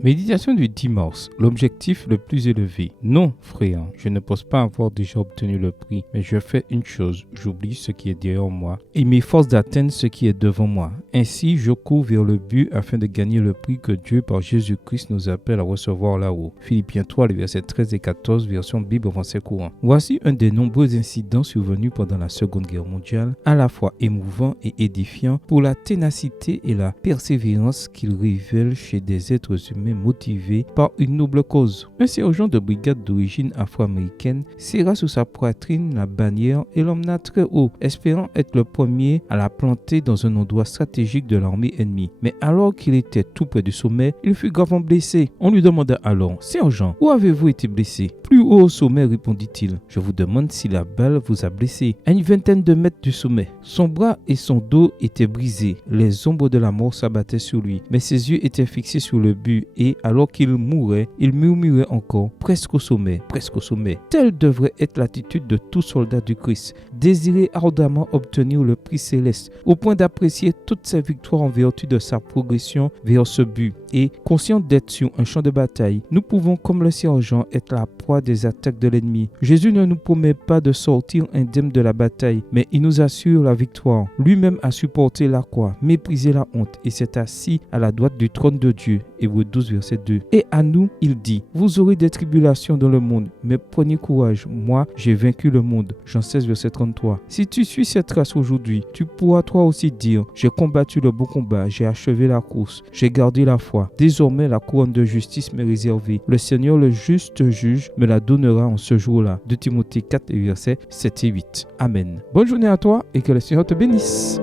Méditation du 10 mars, l'objectif le plus élevé. Non, frère, je ne pense pas avoir déjà obtenu le prix, mais je fais une chose, j'oublie ce qui est derrière moi et m'efforce d'atteindre ce qui est devant moi. Ainsi, je cours vers le but afin de gagner le prix que Dieu par Jésus-Christ nous appelle à recevoir là-haut. Philippiens 3, les versets 13 et 14, version Bible français courant. Voici un des nombreux incidents survenus pendant la Seconde Guerre mondiale, à la fois émouvant et édifiant pour la ténacité et la persévérance qu'il révèle chez des êtres humains motivé par une noble cause. Un sergent de brigade d'origine afro-américaine serra sous sa poitrine la bannière et l'emmena très haut, espérant être le premier à la planter dans un endroit stratégique de l'armée ennemie. Mais alors qu'il était tout près du sommet, il fut gravement blessé. On lui demanda alors: « Sergent, où avez-vous été blessé ?» « Plus haut au sommet, répondit-il. Je vous demande si la balle vous a blessé. À une vingtaine de mètres du sommet. Son bras et son dos étaient brisés. Les ombres de la mort s'abattaient sur lui, mais ses yeux étaient fixés sur le but et, alors qu'il mourait, il murmurait encore: presque au sommet, presque au sommet. Telle devrait être l'attitude de tout soldat du Christ, désirer ardemment obtenir le prix céleste, au point d'apprécier toutes ses victoires en vertu de sa progression vers ce but. Et, conscient d'être sur un champ de bataille, nous pouvons, comme le sergent, être la proie des attaques de l'ennemi. Jésus ne nous promet pas de sortir indemne de la bataille, mais il nous assure la victoire. Lui-même a supporté la croix, méprisé la honte et s'est assis à la droite du trône de Dieu. Hébreux 12, verset 2. Et à nous, il dit: vous aurez des tribulations dans le monde, mais prenez courage, moi j'ai vaincu le monde. Jean 16, verset 33. Si tu suis cette trace aujourd'hui, tu pourras toi aussi dire: j'ai combattu le bon combat, j'ai achevé la course, j'ai gardé la foi. Désormais la couronne de justice m'est réservée. Le Seigneur le juste juge me la donnera en ce jour-là. 2 Timothée 4, verset 7 et 8. Amen. Bonne journée à toi et que le Seigneur te bénisse.